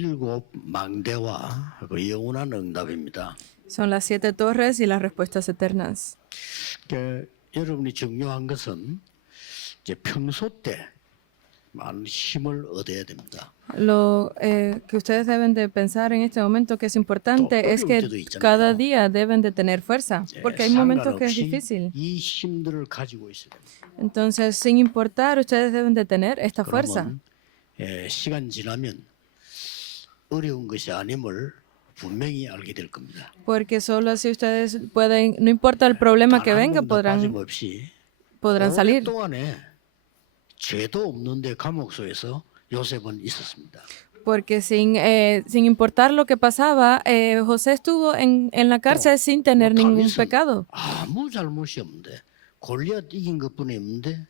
일곱 망대와 그 영원한 응답입니다. Son las 7 torres y las respuestas eternas. 여러분이 중요한 것은 이제 평소 때 많은 힘을 얻어야 됩니다. Lo que ustedes deben de pensar en este momento que es importante es que cada día deben de tener fuerza, porque hay momentos que es 상관없이 difícil. 이 힘들을 가지고 있어야 됩니다. Entonces, sin importar, ustedes deben de tener esta fuerza. 그러면 시간 지나면 어려운 것이 아님을 분명히 알게 될 겁니다. Porque solo así ustedes pueden, no importa el problema que venga, 빠짐없이 podrán salir. 오랫동안에 죄도 없는데 감옥 속에서 요셉은 있었습니다. Porque sin importar lo que pasaba, José estuvo en la cárcel sin tener ningún pecado. 아무 잘못이 없는데 골리앗 이긴 것뿐이 없는데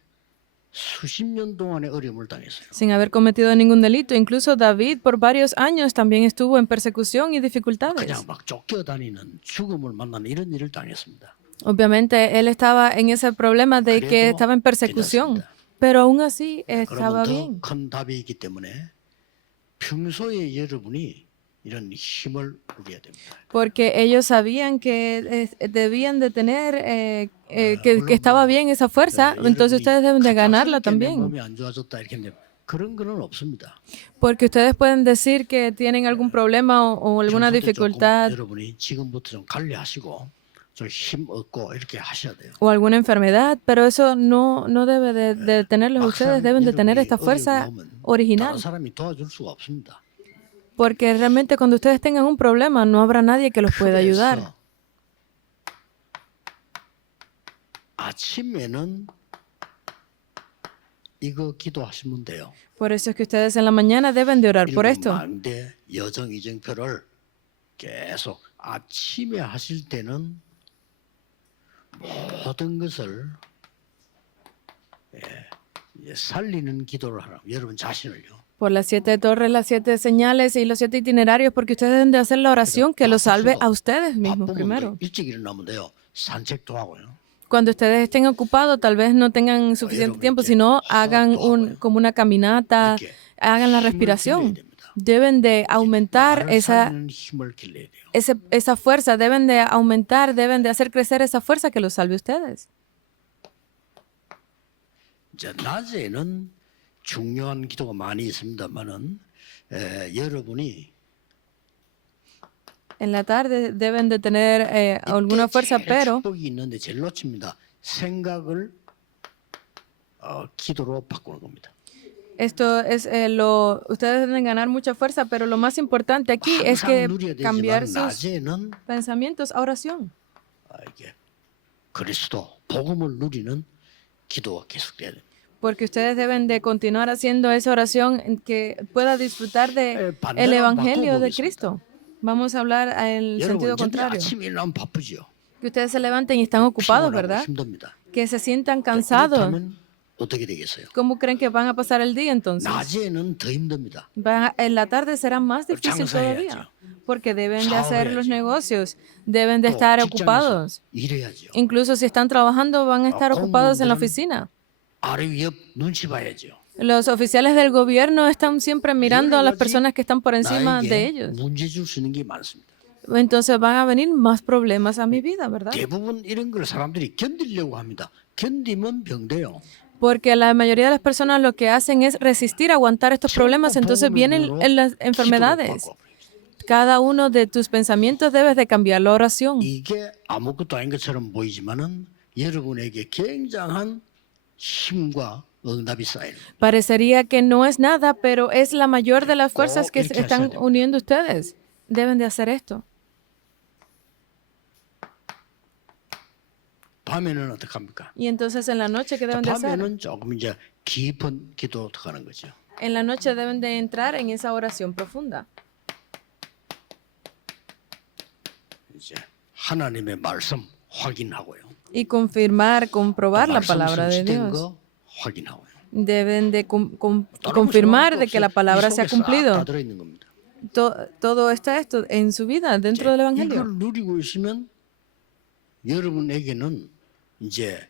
수십 년 동안의 어려움을 당했어요. Sin haber cometido ningún delito. Incluso David por varios años también estuvo en persecución y dificultades. 그냥 막 쫓겨다니는 죽음을 만나는 이런 일을 당했습니다. Obviamente él estaba en ese problema de que estaba en persecución, pero aún así estaba bien. 그러면 더 큰 답이 있기 때문에 평소에 여러분이 이런 힘을 누려야 됩니다. Porque ellos sabían que debían de tener, que estaba bien esa fuerza, entonces ustedes deben de ganarla también. 몸이 안 좋아졌다 이렇게 했는데 그런 거는 없습니다. Porque ustedes pueden decir que tienen algún problema o alguna dificultad 여러분이 지금부터 좀 관리하시고 좀 힘 얻고 이렇게 하셔야 돼요. o alguna enfermedad, pero eso no debe de detenerlos. Ustedes deben de tener esta fuerza original. 다른 사람이 도와줄 수가 없습니다. Porque realmente cuando ustedes tengan un problema no habrá nadie que los pueda ayudar. 아침에는 이거 기도하시면 돼요. Por eso es que ustedes en la mañana deben de orar por esto. 망대 여정 이정표를 계속 아침에 하실 때는 모든 것을 살리는 기도를 하라. 여러분 자신을요. Por las 7 torres, las 7 señales y los 7 itinerarios, porque ustedes deben de hacer la oración que los salve a ustedes mismos primero. 일찍 일어나면 돼요. 산책도 하고요. Cuando ustedes estén ocupados, tal vez no tengan suficiente tiempo, sino hagan como una caminata, hagan la respiración. Deben de aumentar esa fuerza, deben de aumentar, deben de hacer crecer esa fuerza que los salve a ustedes. 낮에는 중요한 기도가 많이 있습니다만은 여러분이 En la tarde deben de tener alguna fuerza, pero 축복이 있는데 제일 놓칩니다. 생각을 기도로 바꾸는 겁니다. esto es ustedes deben ganar mucha fuerza, pero lo más importante aquí es que cambiar sus pensamientos a oración. 이게 그리스도 복음을 누리는 기도가 계속돼야 됩니다. Porque ustedes deben de continuar haciendo esa oración en que pueda disfrutar de el evangelio de Cristo. Vamos a hablar en el sentido contrario. 아침에 일어나면 바쁘죠. Que ustedes se levanten y están ocupados, ¿verdad? 힘듭니다. Que se sientan cansados. 그렇다면 어떻게 되겠어요? ¿Cómo creen que van a pasar el día entonces? 낮에는 더 힘듭니다. En la tarde será más difícil todavía. Porque deben de hacer los negocios, deben de estar ocupados. 일해야죠. Incluso si están trabajando, van a estar ocupados en la oficina. 아래 위에 눈치 봐야죠. Los oficiales del gobierno están siempre mirando a las personas que están por encima de ellos. 문제 줄 수 있는 게 많습니다. Entonces van a venir más problemas a mi vida, ¿verdad? 대부분 이런 걸 사람들이 견디려고 합니다. 견디면 병돼요. Porque la mayoría de las personas lo que hacen es resistir, aguantar estos problemas, entonces vienen las enfermedades. Cada uno de tus pensamientos debes de cambiar la oración. 이게 아무것도 아닌 것처럼 보이지만은 여러분에게 굉장한 힘과 응답이 쌓이는 겁니다. Parecería que no es nada, pero es la mayor de las fuerzas que se están uniendo ustedes. Deben de hacer esto. 밤에는 어떻게 합니까? Y entonces en la noche, ¿qué deben de hacer? 밤에는 조금 이제 깊은 기도로 들어가는 거죠. En la noche deben de entrar en esa oración profunda. 이제 하나님의 말씀 확인하고요. Y comprobar la palabra de 성취된 Dios. 거 확인하고요. Deben de confirmar de que la palabra se ha cumplido. 다 들어있는 겁니다. Todo está esto en su vida, dentro del Evangelio. 이걸 누리고 있으면 여러분에게는 이제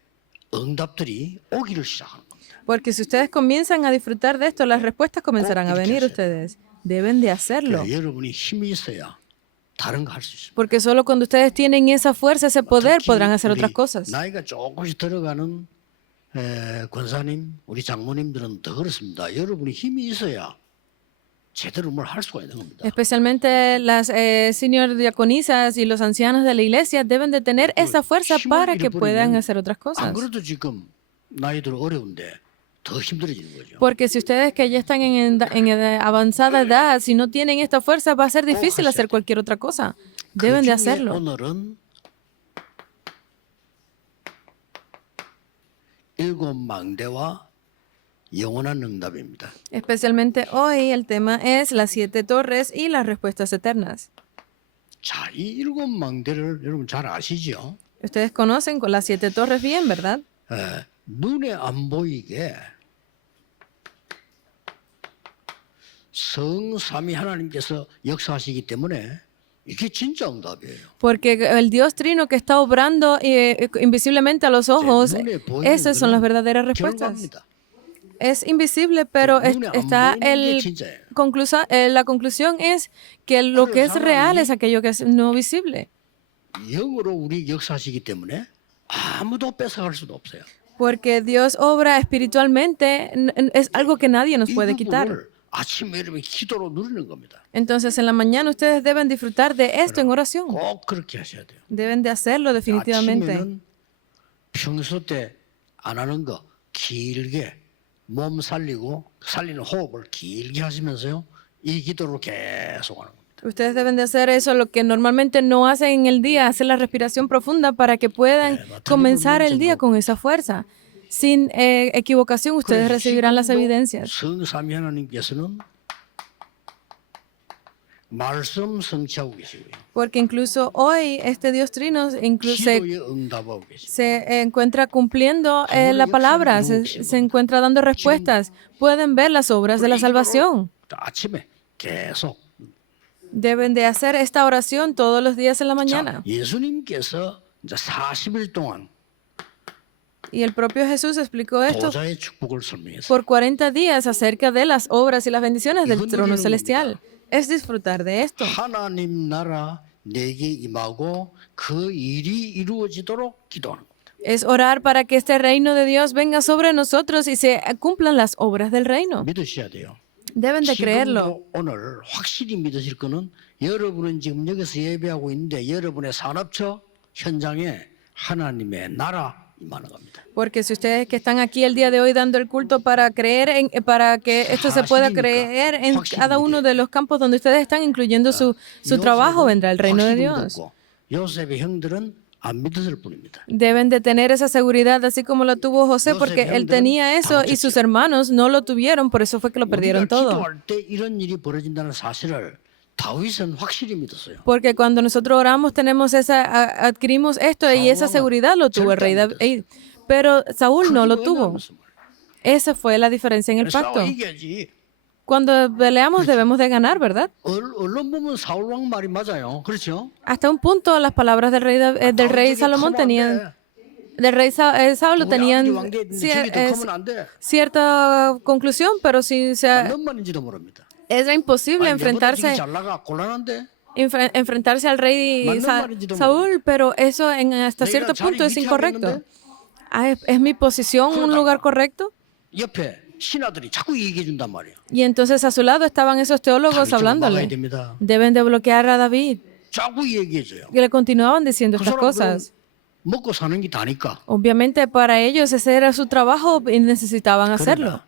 응답들이 오기를 시작하는 겁니다. Porque si ustedes comienzan a disfrutar de esto, las respuestas comenzarán a venir a ustedes. Deben de hacerlo. 그래서 여러분이 힘이 있어야 다른 거 할 수 있습니다. Porque solo cuando ustedes tienen esa fuerza, ese poder, 특히 podrán hacer otras 우리 cosas. 나이가 조금씩 들어가는 권사님, 우리 장모님들은 더 그렇습니다. 여러분이 힘이 있어야 제대로 뭘 할 수가 있는 겁니다. Especialmente las senior diaconisas y los ancianos de la iglesia deben de tener esa fuerza para que puedan hacer otras 안 cosas. 그래도 지금 나이들 어려운데 더 힘들어지는 거죠. Porque si ustedes que ya están en edad avanzada edad, si no tienen esta fuerza, va a ser difícil hacer cualquier otra cosa. Deben de 그중에 hacerlo. 오늘은 일곱 망대와 영원한 응답입니다. Especialmente hoy el tema es las 7 torres y las respuestas eternas. 자, 이 일곱 망대를 여러분 잘 아시죠? Ustedes conocen con las 7 torres bien, ¿verdad? 눈에 안 보이게 성삼위 하나님께서 역사하시기 때문에 이게 진짜 응답이에요. Porque el Dios Trino que está obrando invisiblemente a los ojos, 눈에 보이는 esas son las 거는 verdaderas respuestas. 결과입니다. Es invisible, pero 눈에 안 está 보이는 게 진짜예요. la conclusión es que lo que es real es aquello que es no visible. 영으로 우리 역사하시기 때문에 아무도 뺏어갈 수도 없어요. Porque Dios obra espiritualmente, es algo que nadie nos 이 puede quitar. 부분을 아침에 여러분 기도로 누리는 겁니다. Entonces, en la mañana ustedes deben disfrutar de esto en oración. 꼭 그렇게 하셔야 돼요. Deben de hacerlo definitivamente. 아침에는 평소 때 안 하는 거 길게 몸 살리고 살리는 호흡을 길게 하시면서요. 이 기도를 계속 하는 겁니다. Ustedes deben de hacer eso, lo que normalmente no hacen en el día, hacer la respiración profunda para que puedan comenzar el día con esa fuerza. Sin equivocación, ustedes recibirán las evidencias. 성삼위 하나님께서는 말씀 성취하고 계시고요. Porque incluso hoy este Dios Trino incluso 기도에 응답하고 계시고 se encuentra cumpliendo la palabra, se encuentra dando respuestas. Pueden ver las obras de la salvación. 아침에 계속 Deben de hacer esta oración todos los días en la 자, mañana. 예수님께서 이제 40일 동안 Y el propio Jesús explicó esto 보좌의 축복을 설명했어요. por 40 días acerca de las obras y las bendiciones del trono celestial. Es disfrutar de esto. 하나님 나라 내게 임하고 그 일이 이루어지도록 기도하는 겁니다. Es orar para que este reino de Dios venga sobre nosotros y se cumplan las obras del reino. 믿으셔야 돼요. Deben de creerlo. 지금도 오늘 확실히 믿으실 거는 여러분은 지금 여기서 예배하고 있는데 여러분의 산업처 현장에 하나님의 나라 임하는 겁니다. Porque si ustedes que están aquí el día de hoy dando el culto para creer para que esto se pueda creer en cada uno de los campos donde ustedes están, incluyendo su trabajo, vendrá el reino de Dios. 요셉의 형들은 안 믿었을 뿐입니다. Deben de tener esa seguridad, así como lo tuvo José, porque él tenía eso y sus hermanos no lo tuvieron, por eso fue que lo perdieron todo. 기도할 때 이런 일이 벌어진다는 사실을 다윗은 확실히 믿었어요. Porque cuando nosotros oramos tenemos adquirimos esto y esa seguridad lo tuvo el rey David. Pero Saúl no lo tuvo. Esa fue la diferencia en el pacto. 이겨야지. Cuando peleamos debemos de ganar, ¿verdad? 언론 보면 사울 왕 말이 맞아요. 그렇죠? Hasta un punto las palabras del rey Salomón tenían, del rey Saulo tenían cierta conclusión, pero si 몇 말인지도 모릅니다. era imposible enfrentarse 잘 나가 곤란한데. enfrentarse al rey Saúl, pero eso hasta cierto punto es incorrecto. ¿Es mi posición un lugar correcto? 옆에 신하들이 자꾸 얘기해 준단 말이에요. Y entonces a su lado estaban esos teólogos hablándole. Deben de bloquear a David. 자꾸 얘기해 줘요. Y le continuaban diciendo estas cosas. 먹고 사는 게 다니까. Obviamente para ellos ese era su trabajo y necesitaban hacerlo.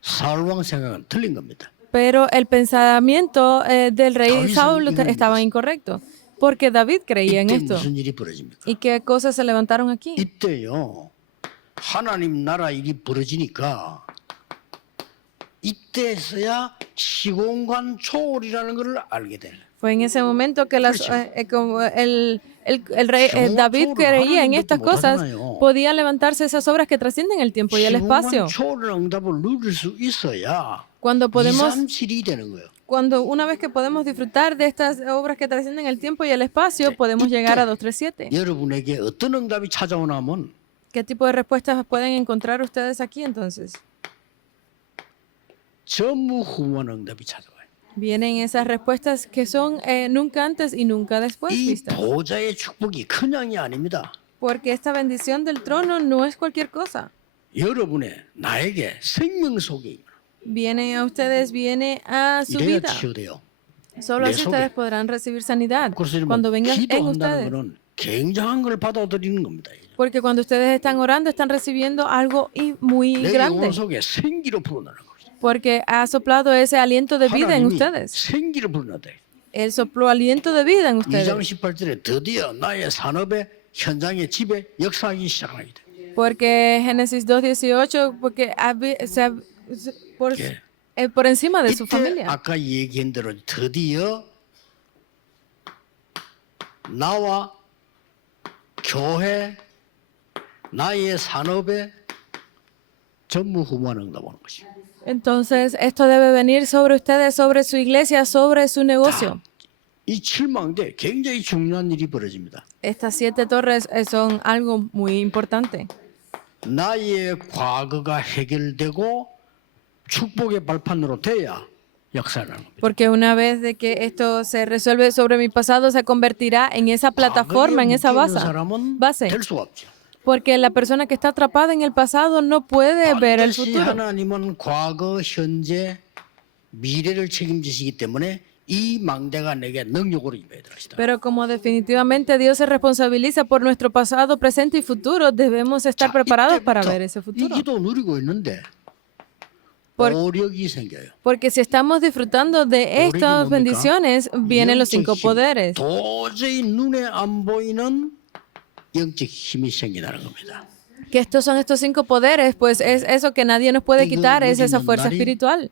사울 왕 생각은 틀린 겁니다. Pero el pensamiento del rey Saúl estaba incorrecto. Porque David creía en esto. 무슨 일이 벌어집니까? ¿Y qué cosas se levantaron aquí? 이때요. 하나님 나라 일이 벌어지니까 이때서야 시공간 초월이라는 걸 알게 돼. Fue en ese momento que como el rey David creía en estas cosas, podía levantarse esas obras que trascienden el tiempo y el espacio. Cuando podemos, cuando una vez que podemos disfrutar de estas obras que trascienden el tiempo y el espacio, podemos llegar a 237. 여러분에게 어떤 응답이 찾아오냐면 ¿Qué tipo de respuestas pueden encontrar ustedes aquí entonces? 전무후무한 응답이 찾아와요. Vienen esas respuestas que son nunca antes y nunca después 이 vistas. 보좌의 축복이 그냥이 아닙니다. Porque esta bendición del trono no es cualquier cosa. 여러분의 나에게 생명 속에 Viene a ustedes, viene a su 이래야 vida. 치유돼요. Solo 내 así 속에. ustedes podrán recibir sanidad 그래서 cuando vengan en 기도한다는 ustedes. 것은 굉장한 걸 받아들이는 겁니다. Porque cuando ustedes están orando, están recibiendo algo muy 내 grande. 영혼 속에 생기로 불어나는 거죠. Porque ha soplado ese aliento de vida en 하나님이 ustedes. 생기를 불어나대. Él sopló aliento de vida en 2장 ustedes. 18절에 드디어 나의 산업의 현장의 집에 역사하기 시작하게 돼. Porque Génesis 2:18, porque por, 예. por encima de su 이때 familia. 아까 얘기한 대로 드디어 나와 교회 나의 산업에 전무후무한 응답하는 것이. Entonces, esto debe venir sobre ustedes, sobre su iglesia, sobre su negocio. 이 7망대 굉장히 중요한 일이 벌어집니다. Estas 7 torres son algo muy importante. 나의 과거가 해결되고 축복의 발판으로 돼야 역사를 하는 겁니다. Porque una vez de que esto se resuelve sobre mi pasado, se convertirá en esa plataforma, en esa 과거에 묶여 있는 사람은 base. 될 수가 없죠. Porque la persona que está atrapada en el pasado no puede ver el 반드시 futuro. 하나님은 과거, 현재, 미래를 책임지시기 때문에 이 망대가 내게 능력으로 임해야 되시다. Pero como definitivamente Dios se responsabiliza por nuestro pasado, presente y futuro, debemos estar preparados para ver ese 이 futuro. 기도 누리고 있는데 Por- 오력이 생겨요. Porque si estamos disfrutando de estas 뭡니까? bendiciones, vienen los 5 영적 힘. poderes. 도저히 눈에 안 보이는 영적 힘이 생기다는 겁니다. Que estos son estos 5 poderes, pues es eso que nadie nos puede 이거 quitar, es esa 누리는 fuerza 날이 espiritual.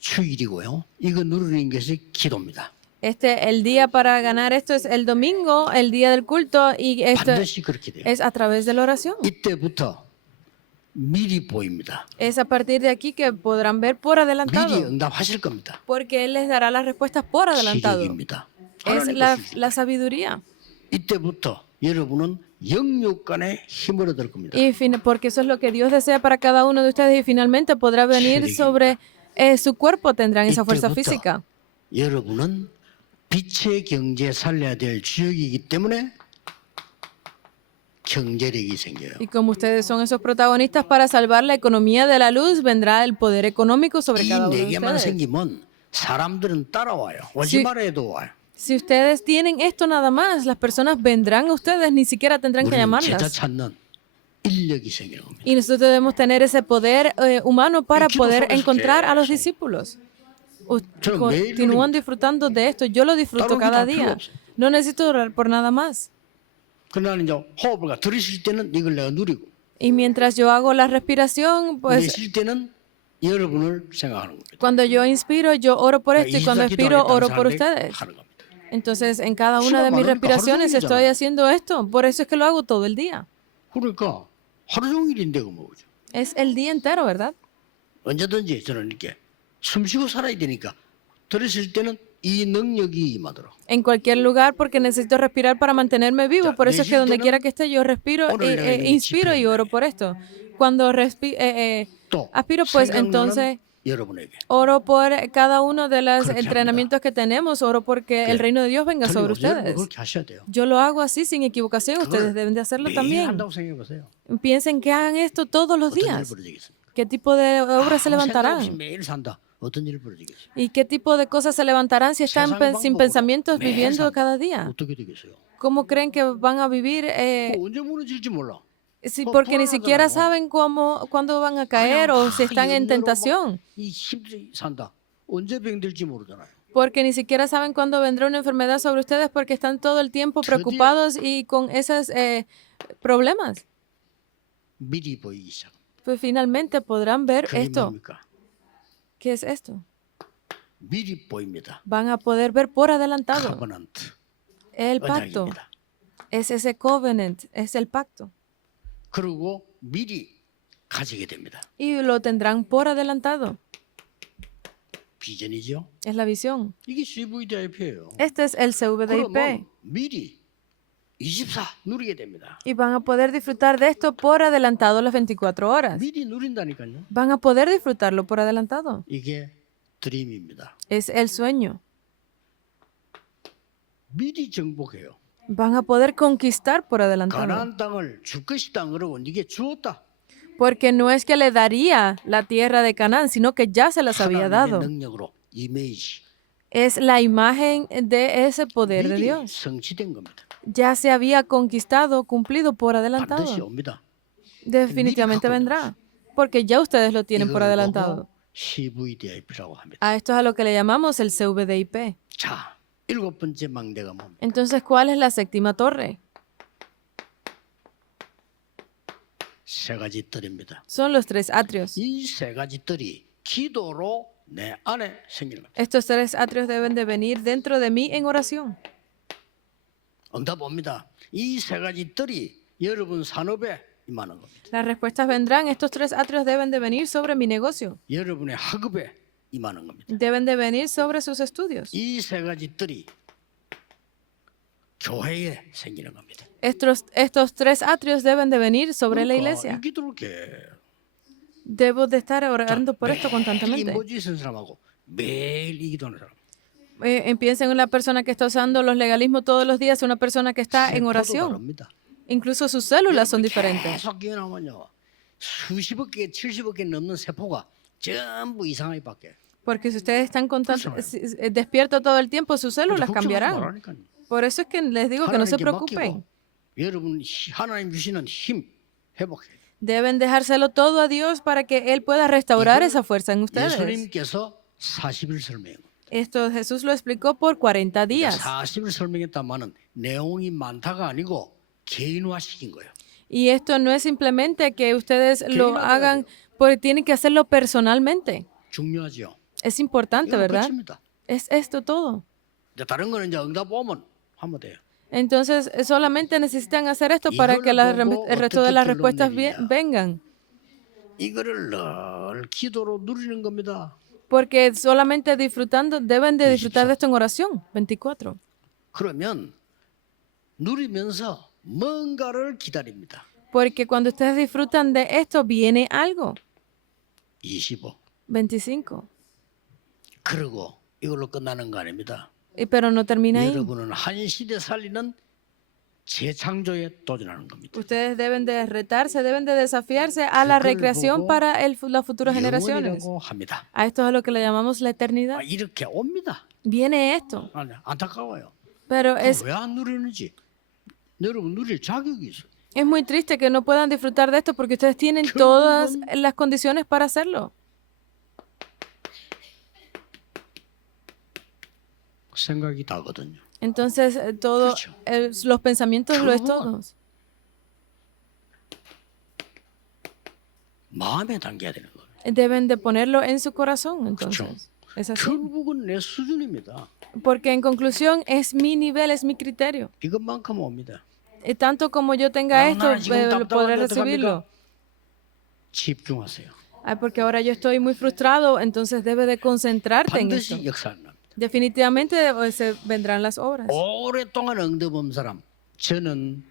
주일이고요. 이거 누리는 것이 기도입니다. El día para ganar esto es el domingo, el día del culto, y esto 반드시 그렇게 돼요. es a través de la oración. 이때부터 미리 보입니다. Es a partir de aquí que podrán ver por 미리 adelantado, 응답하실 겁니다. porque Él les dará las respuestas por adelantado. 기적입니다. Es 하나님 la, 것입니다. la sabiduría. 이때부터 여러분은 영육간의 힘을 얻을 겁니다. Y porque eso es lo que Dios desea para cada uno de ustedes y finalmente podrá venir 기적입니다. sobre su cuerpo, tendrán esa fuerza 이때부터 física. 여러분은 빛의 경제 살려야 될 주역이기 때문에 경제력이 생겨요. Y como ustedes son esos protagonistas para salvar la economía de la luz, vendrá el poder económico sobre 이 cada uno 네 de 개만 ustedes. 생기면 사람들은 따라와요. 오지 Sí. 말아 해도 와요. Si ustedes tienen esto nada más, las personas vendrán a ustedes, ni siquiera tendrán que 우리는 제자 llamarlas. 찾는 인력이 생기는 겁니다. Y nosotros debemos tener ese poder humano para Y poder 기도 속에서 encontrar a los 계속. discípulos. 저는 매일 Continúan 누립니다. disfrutando de esto. Yo lo disfruto 다른 cada 게다 필요 día. 없어요. No necesito orar por nada más. 그러나 이제 호흡을 들으실 때는 이걸 내가 누리고 Y mientras yo hago la respiración, pues 내쉴 때는 여러분을 생각하는 겁니다. cuando yo inspiro, yo oro por esto y cuando 24 expiro, 기도하겠다는 oro por 사람들이 ustedes. 하는 겁니다. Entonces, en cada una de 수고가 mis 많으니까 respiraciones 하루 estoy 종일이잖아요. haciendo esto. Por eso es que lo hago todo el día. 그러니까 하루 종일인데 그 뭐죠? Es el día entero, ¿verdad? 언제든지 저는 이렇게 숨쉬고 살아야 되니까 들으실 때는 이 능력이 임하도록. En cualquier lugar porque necesito respirar para mantenerme vivo. Ya, Por eso es que 내쉴 donde 때는 quiera que esté yo respiro, 오늘 내가 이 inspiro y 집회에 oro por esto. Cuando 또 aspiro, pues 생각나는 entonces 여러분에게 oro por cada uno de los 그렇게 entrenamientos que tenemos. Oro porque el reino de Dios venga sobre 틀림없이 여러분 ustedes. 그렇게 하셔야 돼요. Yo lo hago así sin equivocación. Ustedes deben de hacerlo 매일 también. 한다고 생각해 보세요. Piensen que hagan esto todos los 어떤 일이 días. 벌어지겠습니까? ¿Qué tipo de obras se 아무 생각 없이 levantarán? 매일 산다. 어떤 일이 벌어지겠어요? ¿Y qué tipo de cosas se levantarán si están 세상 sin 방법으로 pensamientos 매일 viviendo 산다. cada día? 어떻게 되겠어요? ¿Cómo creen que van a vivir? 뭐 언제 무너질지 몰라. Sí, Pues, porque ni 불안하잖아요. siquiera saben cuándo van a caer o si están en tentación. 이 힘들이 산다. 언제 병들지 모르잖아요. Porque ni siquiera saben cuándo vendrá una enfermedad sobre ustedes porque están todo el tiempo 드디어 preocupados y con esos problemas. 미리 보이기 시작. Pues finalmente podrán ver 그게 esto. 뭡니까? ¿Qué es esto? 미리 보입니다. Van a poder ver por adelantado. 커버넌트. El pacto 언약입니다. es ese covenant, es el pacto. 그리고 미리 가지게 됩니다. Y lo tendrán por adelantado. 비전이죠. Es la visión. 이게 CVDIP예요. Este es el CVDIP. 그러면 미리 24 누리게 됩니다. Y van a poder disfrutar de esto por adelantado las 24 horas. 미리 누린다니까요. Van a poder disfrutarlo por adelantado. 이게 드림입니다. Es el sueño. 미리 정복해요. Van a poder conquistar por adelantado. 가나안 땅을 줄 것이다 그러고 네게 주었다. Porque no es que le daría la tierra de Canaán, sino que ya se las había 하나님의 dado. 능력으로 이미지 Es la imagen de ese poder de 미리 Dios. 성취된 겁니다. Ya se había conquistado, cumplido por 반드시 adelantado. 옵니다. Definitivamente vendrá. Porque ya ustedes lo tienen por 이걸 adelantado. 보고 CVDIP라고 합니다. A esto es a lo que le llamamos el CVDIP. 자, 일곱 번째 망대가 뭡니까? Entonces, ¿cuál es la séptima torre? 세 가지 뜰입니다. Son los tres atrios. 이 세 가지 뜰이 기도로 내 안에 생기는 겁니다. Estos tres atrios deben de venir dentro de mí en oración. 응답 옵니다. 이 세 가지 뜰이 여러분 산업에 임하는 겁니다. Las respuestas vendrán. Estos tres atrios deben de venir sobre mi negocio. 여러분의 학업에 임하는 겁니다. Deben de venir sobre sus estudios. 이 세 가지 뜰이 교회에 생기는 겁니다. Estos tres atrios deben de venir sobre la 그러니까 iglesia. 이 기도를 이렇게 Debo de estar orando por esto 매일 constantemente. 인보주 있는 사람하고 매일 이 기도하는 사람. Piensa en una persona que está usando los legalismos todos los días, una persona que está en 세포도 oración. 다릅니다. Incluso sus células son diferentes. 계속 기도하면요. 수십억 개, 70억 개 넘는 세포가 전부 이상하게 바뀌어요. Porque si ustedes están despiertos todo el tiempo, sus células 걱정하지 cambiarán. 말라니까요. Por eso es que les digo que no se 하나님께 preocupen. 맡기고 여러분 하나님 주시는 힘 회복해. Deben dejárselo todo a Dios para que Él pueda restaurar esa fuerza en ustedes. 예수님께서 40일 설명. Esto Jesús lo explicó por 40 días. 40일 설명했다마는 내용이 많다가 아니고 개인화시킨 거예요. Y esto no es simplemente que ustedes lo hagan porque tienen que hacerlo personalmente. 중요하죠. Es importante, 이건 ¿verdad? 끝입니다. Es esto todo. 이제 다른 거는 이제 응답 오면 하면 돼요. Entonces, solamente necesitan hacer esto para que el resto de las respuestas vengan. 이거를 늘 기도로 누리는 겁니다. Porque solamente disfrutando, deben de disfrutar de esto en oración. 24. 그러면 누리면서 뭔가를 기다립니다. Porque cuando ustedes disfrutan de esto, viene algo. 25. 25. 그리고 이걸로 끝나는 거 아닙니다. Pero no termina ahí. 여러분은 한 시대 살리는 재창조에 도전하는 겁니다. Ustedes deben de retarse, deben de desafiarse a la recreación para las futuras generaciones. 영원이라고 합니다. A esto es a lo que le llamamos la eternidad. 이렇게 옵니다. Viene esto. 아니, 안타까워요. Pero es 왜 안 누리는지 여러분 누릴 자격이 있어요. muy triste que no puedan disfrutar de esto porque ustedes tienen todas las condiciones para hacerlo. 생각이 다거든요. Entonces, todo, los pensamientos lo es todo. 마음에 담겨야 되는 거예요. Deben de ponerlo en su corazón, entonces. Es así. 결국은 내 수준입니다. Porque en conclusión, es mi nivel, es mi criterio. 이것만큼 옵니다. Y tanto como yo tenga esto, 나 지금 podré 답답한데 recibirlo. 집중하세요. Ay, porque ahora yo estoy muy frustrado, entonces debe de concentrarte en esto. 반드시 역사를 납니다. Definitivamente se vendrán las obras. 오랫동안 응답 온 사람 저는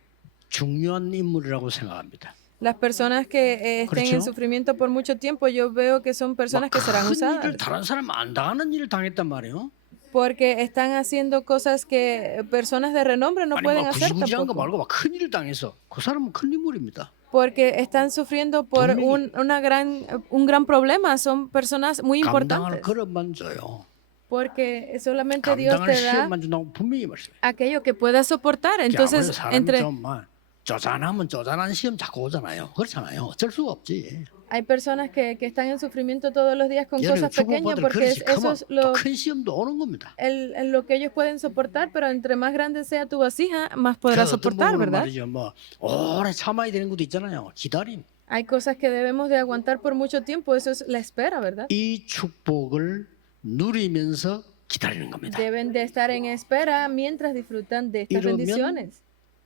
중요한 인물이라고 생각합니다. Las personas que estén en sufrimiento por mucho tiempo, yo veo que son personas que serán 큰 usadas. 일을 다른 사람 안 당하는 일을 당했단 말이에요. Porque están haciendo cosas que personas de renombre no 아니 pueden 막 hacer 구지구지한 거 tampoco. 말고 막 큰 일을 당해서 그 사람은 큰 인물입니다. Porque están sufriendo por un gran problema. Son personas muy 감당할 importantes. 그릇만 줘요. Porque solamente Dios 감당할 te da 시험만 준다고 분명히 말씀해요. aquello que puedas soportar. Entonces, 사람이 entre 좀만 쪼잔하면 쪼잔한 시험 자꾸 오잖아요. 그렇잖아요. 어쩔 수가 없지. hay personas que están en sufrimiento todos los días con 여러분 cosas pequeñas 축복받을 porque 그릇이 eso 크면 es 또 큰 시험도 오는 겁니다. lo que ellos pueden soportar, pero entre más grande sea tu vasija, más podrás 어떤 soportar, 부분은 ¿verdad? 말이죠. 뭐 오래 참아야 되는 것도 있잖아요. 기다림. Hay cosas que debemos de aguantar por mucho tiempo, eso es la espera, ¿verdad? 이 축복을 누리면서 기다리는 겁니다. Deben de estar en espera mientras disfrutan de estas 이러면 bendiciones.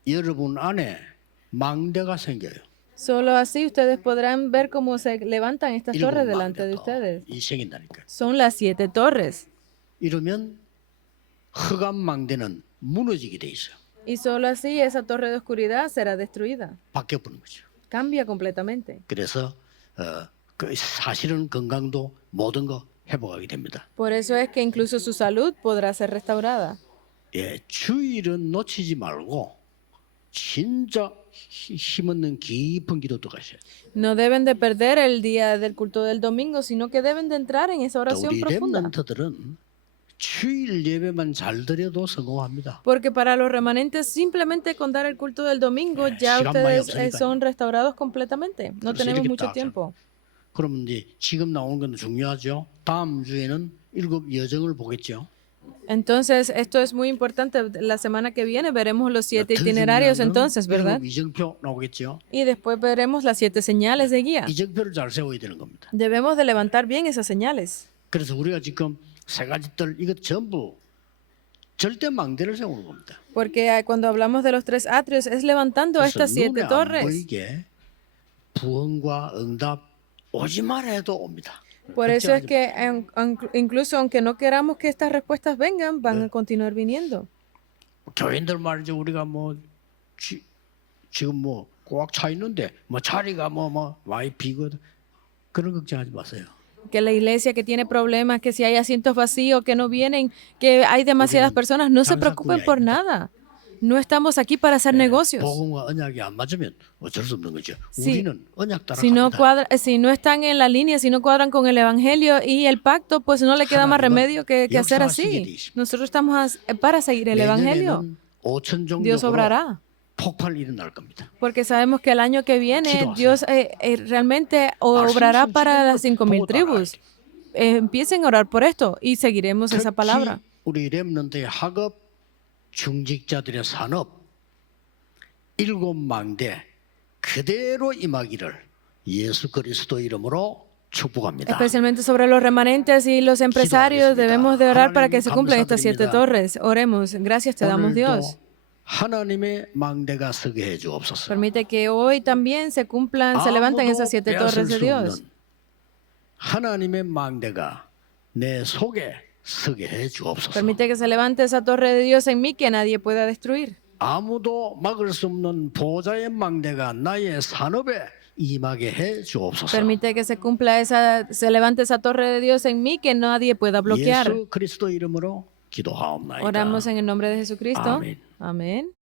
여러분 안에 망대가 생겨요. Solo así ustedes podrán ver cómo se levantan estas 일곱 torres delante de 망대도 ustedes. 이 생긴다니까. Son las 7 torres. 이러면 흑암 망대는 무너지게 돼 있어요. Y solo así esa torre de oscuridad será destruida. 바뀌어버는 거죠. Cambia completamente. 그래서 그 사실은 건강도 모든 거 회복하게 됩니다. Por eso es que incluso su salud podrá ser restaurada. 예, 주일은 놓치지 말고 진짜 힘없는 깊은 기도 들어가셔야 돼요. No deben de perder el día del culto del domingo, sino que deben de entrar en esa 또 oración 우리 profunda. 렘넌트들은 주일 예배만 잘 드려도 성공합니다. Porque para los remanentes, simplemente con dar el culto del domingo, ya 시간 많이 ustedes 없으니까요. son restaurados completamente. No 그래서 tenemos 이렇게 mucho 딱 tiempo. 그러면 이제 지금 나오는 건 중요하죠. 다음 주에는 7 여정을 보겠죠. Entonces, esto es muy importante. La semana que viene veremos los 7 더 itinerarios 중요한 건 entonces, ¿verdad? 7 이정표 나오겠죠. Y después veremos las 7 señales de guía. 이정표를 잘 세워야 되는 겁니다. Debemos de levantar bien esas señales. 그래서 우리가 지금 세 가지 뜰 이것 전부 절대 망대를 세우는 겁니다. Porque cuando hablamos de los 3 atrios, es levantando 그래서 estas 7 눈에 안 torres. 보이게 부흥과 응답 오지 말아도 옵니다. Por eso es 걱정하지 que incluso aunque no queramos que estas respuestas vengan, van a continuar viniendo. 교인들 말이죠. 우리가 지금 꽉 차 있는데 자리가 많이 비거든. 그런 걱정하지 마세요. Que la iglesia que tiene problemas, que si hay asientos vacíos, que no vienen, que hay demasiadas personas, no se preocupen por nada. No estamos aquí para hacer negocios. 복음과 언약이 안 맞으면 어쩔 수 없는 거죠. Sí. 우리는 언약 따라 Si no, 갑니다. si no están en la línea, si no cuadran con el evangelio y el pacto, pues no le queda más remedio que hacer así. Nosotros estamos para seguir el evangelio. 내년에는 5천 Dios 종족으로 obrará. 폭발이 일어날 겁니다. Porque sabemos que el año que viene 기도하세요. Dios realmente obrará para las 5,000 또 tribus. Empiecen a orar por esto y seguiremos esa 특히 palabra. 우리 렘넌트의 학업 중직자들의 산업 7망대 그대로 임하기를 예수 그리스도 이름으로 축복합니다. Especialmente sobre los remanentes y los empresarios, debemos de orar para que se cumplan estas 7 torres. Oremos. Gracias te damos, Dios. 오늘도 하나님의 망대가 서게 해 주옵소서. Permite que hoy también se cumplan, se levanten esas 7 torres de Dios. 하나님의 망대가 내 속에 서게 해 주옵소서. Permite que se levante esa torre de Dios en mí que nadie pueda destruir. 아무도 막을 수 없는 보좌의 망대가 나의 산업에 임하게 해 주옵소서. Permite que se levante esa torre de Dios en mí que nadie pueda bloquear. 예수 그리스도 이름으로 기도하옵나이다. Oramos en el nombre de Jesucristo. Amén. Amén.